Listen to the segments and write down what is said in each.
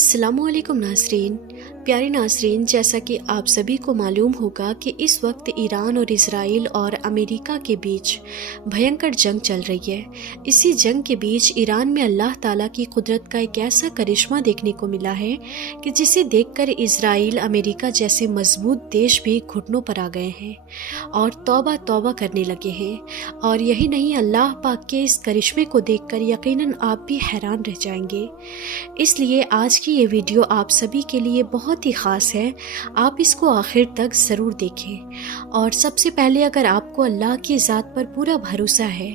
السلام علیکم ناظرین، پیارے ناظرین، جیسا کہ آپ سبھی کو معلوم ہوگا کہ اس وقت ایران اور اسرائیل اور امریکہ کے بیچ بھینکر جنگ چل رہی ہے۔ اسی جنگ کے بیچ ایران میں اللہ تعالیٰ کی قدرت کا ایک ایسا کرشمہ دیکھنے کو ملا ہے کہ جسے دیکھ کر اسرائیل، امریکہ جیسے مضبوط دیش بھی گھٹنوں پر آ گئے ہیں اور توبہ توبہ کرنے لگے ہیں۔ اور یہی نہیں، اللہ پاک کے اس کرشمے کو دیکھ کر یقیناً آپ بھی حیران رہ جائیں گے۔ اس لیے آج کی یہ ویڈیو آپ سبھی کے لیے بہت ہی خاص ہے، آپ اس کو آخر تک ضرور دیکھیں۔ اور سب سے پہلے، اگر آپ کو اللہ کی ذات پر پورا بھروسہ ہے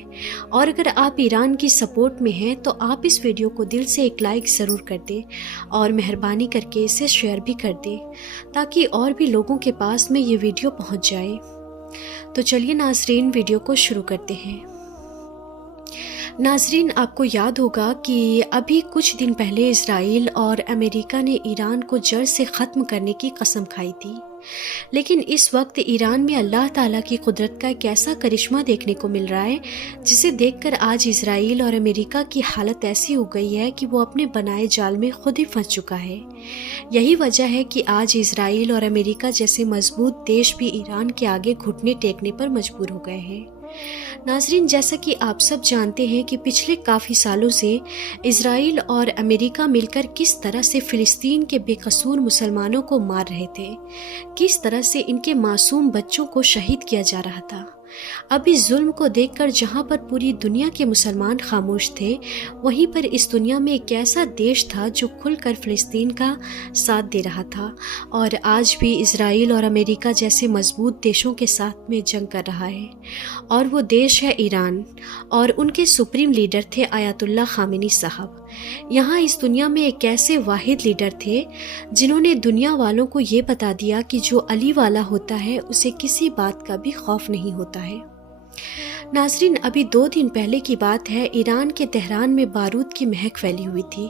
اور اگر آپ ایران کی سپورٹ میں ہیں تو آپ اس ویڈیو کو دل سے ایک لائک ضرور کر دیں اور مہربانی کر کے اسے شیئر بھی کر دیں تاکہ اور بھی لوگوں کے پاس میں یہ ویڈیو پہنچ جائے۔ تو چلیے ناظرین، ویڈیو کو شروع کرتے ہیں۔ ناظرین، آپ کو یاد ہوگا کہ ابھی کچھ دن پہلے اسرائیل اور امریکہ نے ایران کو جڑ سے ختم کرنے کی قسم کھائی تھی، لیکن اس وقت ایران میں اللہ تعالیٰ کی قدرت کا ایک ایسا کرشمہ دیکھنے کو مل رہا ہے جسے دیکھ کر آج اسرائیل اور امریکہ کی حالت ایسی ہو گئی ہے کہ وہ اپنے بنائے جال میں خود ہی پھنس چکا ہے۔ یہی وجہ ہے کہ آج اسرائیل اور امریکہ جیسے مضبوط دیش بھی ایران کے آگے گھٹنے ٹیکنے پر مجبور ہو گئے ہیں۔ ناظرین، جیسا کہ آپ سب جانتے ہیں کہ پچھلے کافی سالوں سے اسرائیل اور امریکہ مل کر کس طرح سے فلسطین کے بے قصور مسلمانوں کو مار رہے تھے، کس طرح سے ان کے معصوم بچوں کو شہید کیا جا رہا تھا۔ اب اس ظلم کو دیکھ کر جہاں پر پوری دنیا کے مسلمان خاموش تھے، وہیں پر اس دنیا میں ایک ایسا دیش تھا جو کھل کر فلسطین کا ساتھ دے رہا تھا اور آج بھی اسرائیل اور امریکہ جیسے مضبوط دیشوں کے ساتھ میں جنگ کر رہا ہے، اور وہ دیش ہے ایران، اور ان کے سپریم لیڈر تھے آیت اللہ خامنی صاحب۔ یہاں اس دنیا میں ایک ایسے واحد لیڈر تھے جنہوں نے دنیا والوں کو یہ بتا دیا کہ جو علی والا ہوتا ہے اسے کسی بات کا بھی خوف نہیں ہوتا ہے۔ ناظرین، ابھی 2 دن پہلے کی بات ہے، ایران کے تہران میں بارود کی مہک پھیلی ہوئی تھی،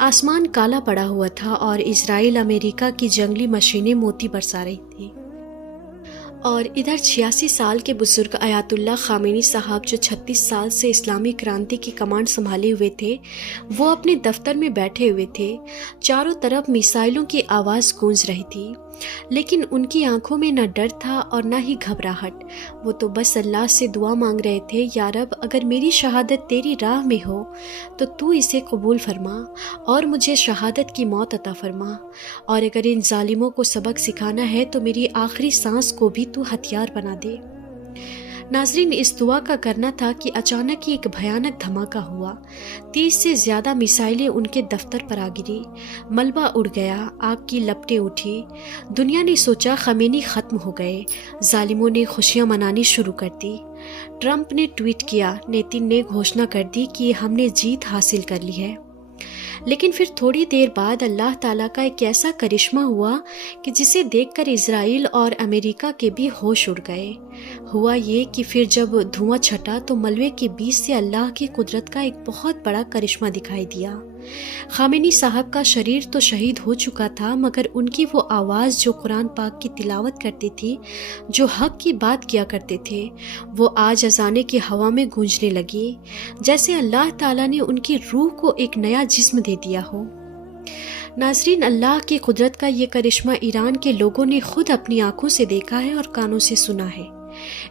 آسمان کالا پڑا ہوا تھا اور اسرائیل امریکہ کی جنگلی مشینیں موتی برسا رہی تھی، اور ادھر 86 سال کے بزرگ آیت اللہ خامنی صاحب جو 36 سال سے اسلامی کرانتی کی کمانڈ سنبھالے ہوئے تھے، وہ اپنے دفتر میں بیٹھے ہوئے تھے۔ چاروں طرف میسائلوں کی آواز گونج رہی تھی، لیکن ان کی آنکھوں میں نہ ڈر تھا اور نہ ہی گھبراہٹ۔ وہ تو بس اللہ سے دعا مانگ رہے تھے، یا رب، اگر میری شہادت تیری راہ میں ہو تو اسے قبول فرما اور مجھے شہادت کی موت عطا فرما، اور اگر ان ظالموں کو سبق سکھانا ہے تو میری آخری سانس کو بھی تو ہتھیار بنا دے۔ ناظرین، اس دعا کا کرنا تھا کہ اچانک ہی ایک بھیانک دھماکہ ہوا۔ 30 سے زیادہ میسائلیں ان کے دفتر پر آ گری، ملبہ اڑ گیا، آگ کی لپٹیں اٹھی۔ دنیا نے سوچا خمینی ختم ہو گئے، ظالموں نے خوشیاں منانی شروع کر دی۔ ٹرمپ نے ٹویٹ کیا، نیتن نے گھوشنا کر دی کہ ہم نے جیت حاصل کر لی ہے۔ لیکن پھر تھوڑی دیر بعد اللہ تعالیٰ کا ایک ایسا کرشمہ ہوا کہ جسے دیکھ کر اسرائیل اور امریکہ کے بھی ہوش اڑ گئے۔ ہوا یہ کہ پھر جب دھواں چھٹا تو ملبے کے بیچ سے اللہ کی قدرت کا ایک بہت بڑا کرشمہ دکھائی دیا۔ خامنی صاحب کا شریر تو شہید ہو چکا تھا، مگر ان کی وہ آواز جو قرآن پاک کی تلاوت کرتی تھی، جو حق کی بات کیا کرتے تھے، وہ آج اذانے کی ہوا میں گونجنے لگی، جیسے اللہ تعالیٰ نے ان کی روح کو ایک نیا جسم دے دیا ہو۔ ناظرین، اللہ کی قدرت کا یہ کرشمہ ایران کے لوگوں نے خود اپنی آنکھوں سے دیکھا ہے اور کانوں سے سنا ہے۔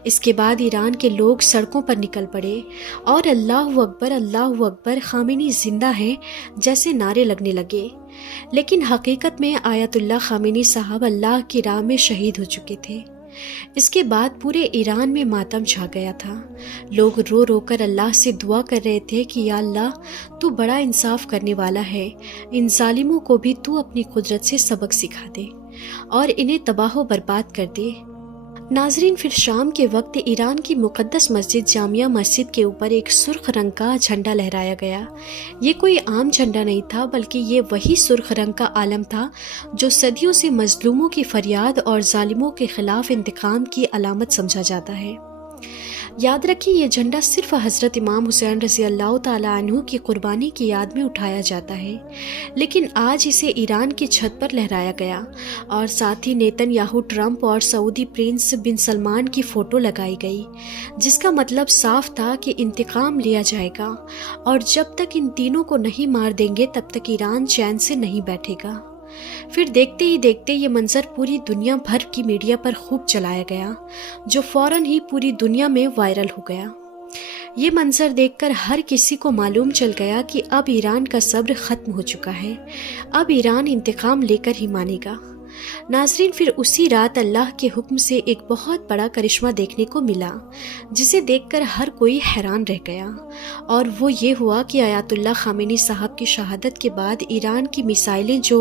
اس کے بعد ایران کے لوگ سڑکوں پر نکل پڑے اور اللہ اکبر، خامنی زندہ ہے جیسے نعرے لگنے لگے، لیکن حقیقت میں آیت اللہ خامنی صاحب اللہ کی راہ میں شہید ہو چکے تھے۔ اس کے بعد پورے ایران میں ماتم چھا گیا تھا۔ لوگ رو رو کر اللہ سے دعا کر رہے تھے کہ یا اللہ، تو بڑا انصاف کرنے والا ہے، ان ظالموں کو بھی تو اپنی قدرت سے سبق سکھا دے اور انہیں تباہ و برباد کر دے۔ ناظرین، پھر شام کے وقت ایران کی مقدس مسجد جامعہ مسجد کے اوپر ایک سرخ رنگ کا جھنڈا لہرایا گیا۔ یہ کوئی عام جھنڈا نہیں تھا، بلکہ یہ وہی سرخ رنگ کا عالم تھا جو صدیوں سے مظلوموں کی فریاد اور ظالموں کے خلاف انتقام کی علامت سمجھا جاتا ہے۔ یاد رکھیں یہ جھنڈا صرف حضرت امام حسین رضی اللہ تعالیٰ عنہ کی قربانی کی یاد میں اٹھایا جاتا ہے، لیکن آج اسے ایران کی چھت پر لہرایا گیا اور ساتھ ہی نیتن یاہو، ٹرمپ اور سعودی پرنس بن سلمان کی فوٹو لگائی گئی، جس کا مطلب صاف تھا کہ انتقام لیا جائے گا اور جب تک ان تینوں کو نہیں مار دیں گے تب تک ایران چین سے نہیں بیٹھے گا۔ پھر دیکھتے ہی دیکھتے یہ منظر پوری دنیا بھر کی میڈیا پر خوب چلایا گیا، جو فوراً ہی پوری دنیا میں وائرل ہو گیا۔ یہ منظر دیکھ کر ہر کسی کو معلوم چل گیا کہ اب ایران کا صبر ختم ہو چکا ہے، اب ایران انتقام لے کر ہی مانے گا۔ ناظرین، پھر اسی رات اللہ کے حکم سے ایک بہت بڑا کرشمہ دیکھنے کو ملا، جسے دیکھ کر ہر کوئی حیران رہ گیا، اور وہ یہ ہوا کہ آیت اللہ خامنی صاحب کی شہادت کے بعد ایران کی میزائلیں جو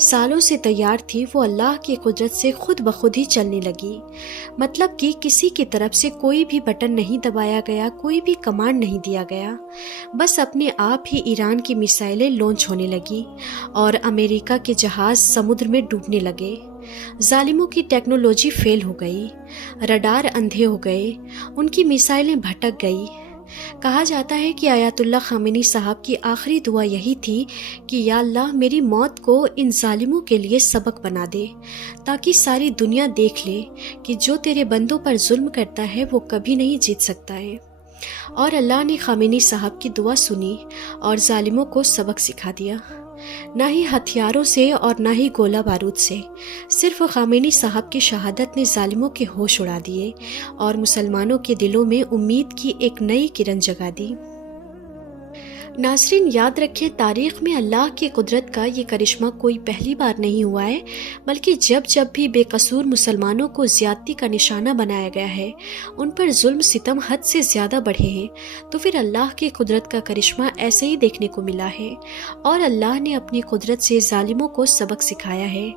سالوں سے تیار تھی وہ اللہ کی قدرت سے خود بخود ہی چلنے لگی۔ مطلب کہ کسی کی طرف سے کوئی بھی بٹن نہیں دبایا گیا، کوئی بھی کمانڈ نہیں دیا گیا، بس اپنے آپ ہی ایران کی میزائلیں لانچ ہونے لگی اور امریکہ کے جہاز سمندر میں ڈوبنے لگے۔ ظالموں کی ٹیکنالوجی فیل ہو گئی، رڈار اندھے ہو گئے، ان کی میزائلیں بھٹک گئی۔ کہا جاتا ہے کہ آیت اللہ خامنی صاحب کی آخری دعا یہی تھی کہ یا اللہ میری موت کو ان ظالموں کے لیے سبق بنا دے، تاکہ ساری دنیا دیکھ لے کہ جو تیرے بندوں پر ظلم کرتا ہے وہ کبھی نہیں جیت سکتا ہے۔ اور اللہ نے خامنی صاحب کی دعا سنی اور ظالموں کو سبق سکھا دیا۔ نہ ہی ہتھیاروں سے اور نہ ہی گولہ بارود سے، صرف خامنی صاحب کی شہادت نے ظالموں کے ہوش اڑا دیے اور مسلمانوں کے دلوں میں امید کی ایک نئی کرن جگا دی۔ ناظرین، یاد رکھیں تاریخ میں اللہ کی قدرت کا یہ کرشمہ کوئی پہلی بار نہیں ہوا ہے، بلکہ جب جب بھی بے قصور مسلمانوں کو زیادتی کا نشانہ بنایا گیا ہے، ان پر ظلم ستم حد سے زیادہ بڑھے ہیں، تو پھر اللہ کی قدرت کا کرشمہ ایسے ہی دیکھنے کو ملا ہے، اور اللہ نے اپنی قدرت سے ظالموں کو سبق سکھایا ہے۔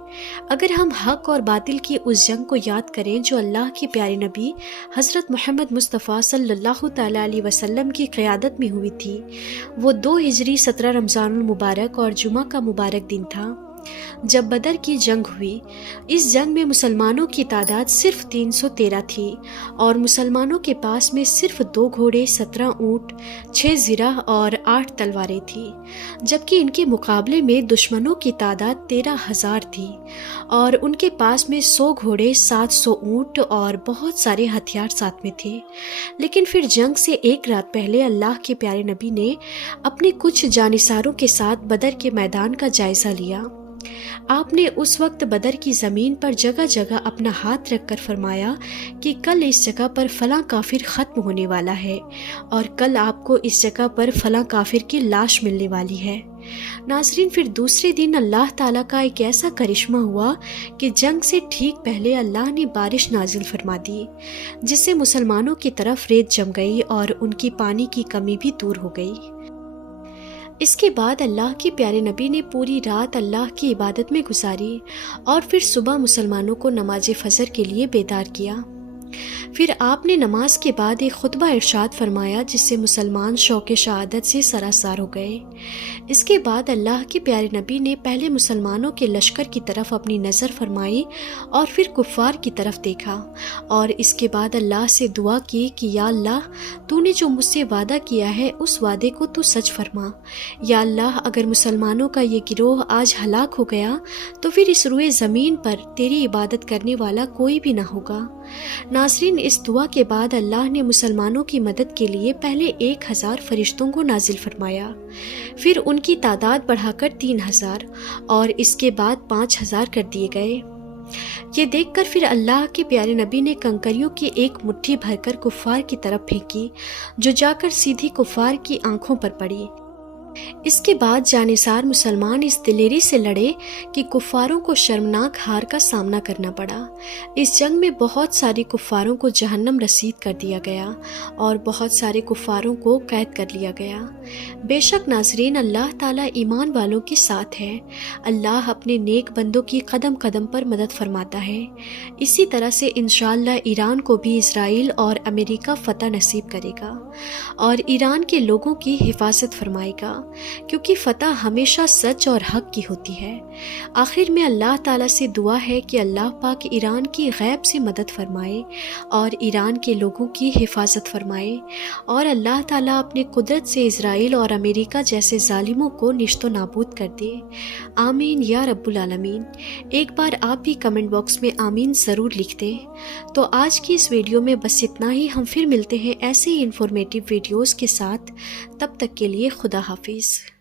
اگر ہم حق اور باطل کی اس جنگ کو یاد کریں جو اللہ کے پیارے نبی حضرت محمد مصطفیٰ صلی اللہ تعالیٰ علیہ وسلم کی قیادت میں ہوئی تھی، وہ 2 ہجری 17 رمضان المبارک اور جمعہ کا مبارک دن تھا جب بدر کی جنگ ہوئی۔ اس جنگ میں مسلمانوں کی تعداد صرف 313 تھی اور مسلمانوں کے پاس میں صرف 2 گھوڑے، 17 اونٹ، 6 زرہ اور 8 تلواریں تھیں، جبکہ ان کے مقابلے میں دشمنوں کی تعداد 13,000 تھی اور ان کے پاس میں 100 گھوڑے، 700 اونٹ اور بہت سارے ہتھیار ساتھ میں تھے۔ لیکن پھر جنگ سے ایک رات پہلے اللہ کے پیارے نبی نے اپنے کچھ جانثاروں کے ساتھ بدر کے میدان کا جائزہ لیا۔ آپ نے اس وقت بدر کی زمین پر جگہ جگہ اپنا ہاتھ رکھ کر فرمایا کہ کل اس جگہ پر فلاں کافر ختم ہونے والا ہے اور کل آپ کو اس جگہ پر فلاں کافر کی لاش ملنے والی ہے۔ ناظرین، پھر دوسرے دن اللہ تعالیٰ کا ایک ایسا کرشمہ ہوا کہ جنگ سے ٹھیک پہلے اللہ نے بارش نازل فرما دی، جس سے مسلمانوں کی طرف ریت جم گئی اور ان کی پانی کی کمی بھی دور ہو گئی۔ اس کے بعد اللہ کے پیارے نبی نے پوری رات اللہ کی عبادت میں گزاری اور پھر صبح مسلمانوں کو نماز فجر کے لیے بیدار کیا۔ پھر آپ نے نماز کے بعد ایک خطبہ ارشاد فرمایا جس سے مسلمان شوق شہادت سے سراسر ہو گئے۔ اس کے بعد اللہ کے پیارے نبی نے پہلے مسلمانوں کے لشکر کی طرف اپنی نظر فرمائی اور پھر کفار کی طرف دیکھا اور اس کے بعد اللہ سے دعا کی کہ یا اللہ تو نے جو مجھ سے وعدہ کیا ہے اس وعدے کو تو سچ فرما۔ یا اللہ اگر مسلمانوں کا یہ گروہ آج ہلاک ہو گیا تو پھر اس روئے زمین پر تیری عبادت کرنے والا کوئی بھی نہ ہوگا۔ ناظرین، اس دعا کے بعد اللہ نے مسلمانوں کی مدد کے لیے پہلے 1000 فرشتوں کو نازل فرمایا، پھر ان کی تعداد بڑھا کر 3000 اور اس کے بعد 5000 کر دیے گئے۔ یہ دیکھ کر پھر اللہ کے پیارے نبی نے کنکریوں کی ایک مٹھی بھر کر کفار کی طرف پھینکی جو جا کر سیدھی کفار کی آنکھوں پر پڑی۔ اس کے بعد جانثار مسلمان اس دلیری سے لڑے کہ کفاروں کو شرمناک ہار کا سامنا کرنا پڑا۔ اس جنگ میں بہت ساری کفاروں کو جہنم رسید کر دیا گیا اور بہت سارے کفاروں کو قید کر لیا گیا۔ بے شک ناظرین، اللہ تعالیٰ ایمان والوں کے ساتھ ہے۔ اللہ اپنے نیک بندوں کی قدم قدم پر مدد فرماتا ہے۔ اسی طرح سے انشاءاللہ ایران کو بھی اسرائیل اور امریکہ فتح نصیب کرے گا اور ایران کے لوگوں کی حفاظت فرمائے گا۔ کیونکہ فتح ہمیشہ سچ اور حق کی ہوتی ہے۔ آخر میں اللہ تعالیٰ سے دعا ہے کہ اللہ پاک ایران کی غیب سے مدد فرمائے اور ایران کے لوگوں کی حفاظت فرمائے، اور اللہ تعالیٰ اپنے قدرت سے اسرائیل اور امریکہ جیسے ظالموں کو نیست و نابود کر دے۔ آمین یا رب العالمین۔ ایک بار آپ بھی کمنٹ باکس میں آمین ضرور لکھ دیں۔ تو آج کی اس ویڈیو میں بس اتنا ہی، ہم پھر ملتے ہیں ایسے ہی انفارمیٹیو ویڈیوز کے ساتھ، تب تک کے لیے خدا حافظ۔